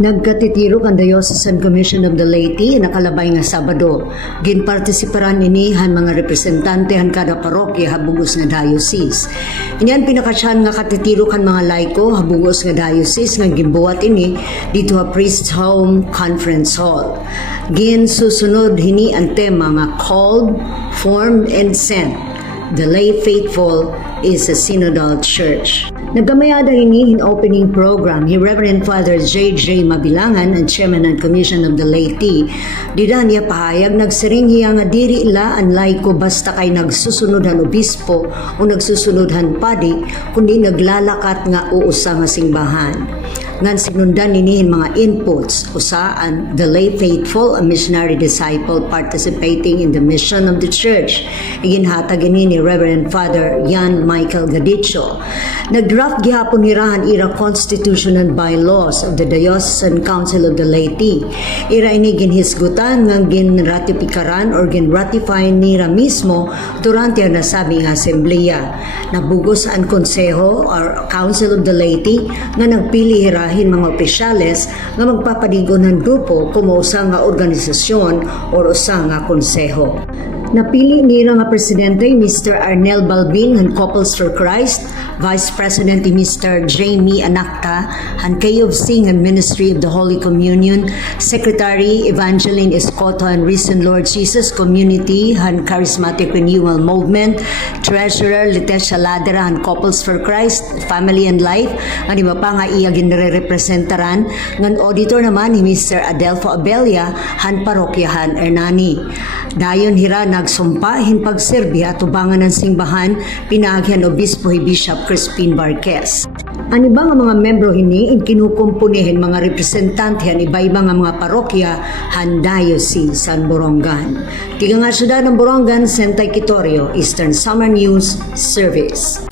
Nagkatitiro kan Diocesan Commission of the Laity nakalabay nga Sabado. Ginpartisiparan inihan mga representante han kada parokya habugos nga diocese. Inyan pinakasyan nga katitiro kan mga laiko habugos nga diocese nga gimbuhat ini dito ha Priest Home Conference Hall. Gin susunod hini ang tema nga called, formed, and sent. The lay faithful is a synodal church. Nagkamayada ini in opening program, Reverend Father J.J. Mabilangan, ang Chairman ng Commission of the Laity. Dida niya pahayag, nagsiring hiya nga diri ila ang laiko basta kay nagsusunodhan obispo o nagsusunodhan padi, kundi naglalakat nga uusa nga simbahan. Ngan sinundan ninihin mga inputs, usaan the lay faithful, a missionary disciple participating in the mission of the church. Iginhatag ini ni Reverend Father Jan Michael Gadicho. Nagdraft gihapon nirahan ira constitution and bylaws of the Diocesan Council of the Laity. Ira ini ginhisgutan nga ginratipikaran or ginratify nira mismo durante ang nasabing asembleya. Nabugos ang konseho or Council of the Laity nga nagpili hirahin mga opisyales nga magpapadigon ng grupo kumo usa nga organisasyon o usa nga konseho. Napili nila nga presidente Mr. Arnel Balbin ng Couples for Christ, Vice President Mr. Jamie Anakta ng KFC ng Ministry of the Holy Communion, Secretary Evangeline Escoto and Risen Lord Jesus Community ng Charismatic Renewal Movement, Treasurer Leticia Ladera ng Couples for Christ, Family and Life, ang iba pa nga iya ginrepresentaran ng auditor naman ni Mr. Adelfo Abella ng Parokyahan Ernani. Dayon hira nagsumpa hin pagserbi at tubangan ng simbahan pinagyan Obispo Bishop Crispin Barquez. Ang iba nga mga membro hini kinukumpunihin mga representante han iba-iba nga mga parokya han diocese san Borongan. Tiga nga syudad ng Borongan, Sentay Quitorio, Eastern Summer News Service.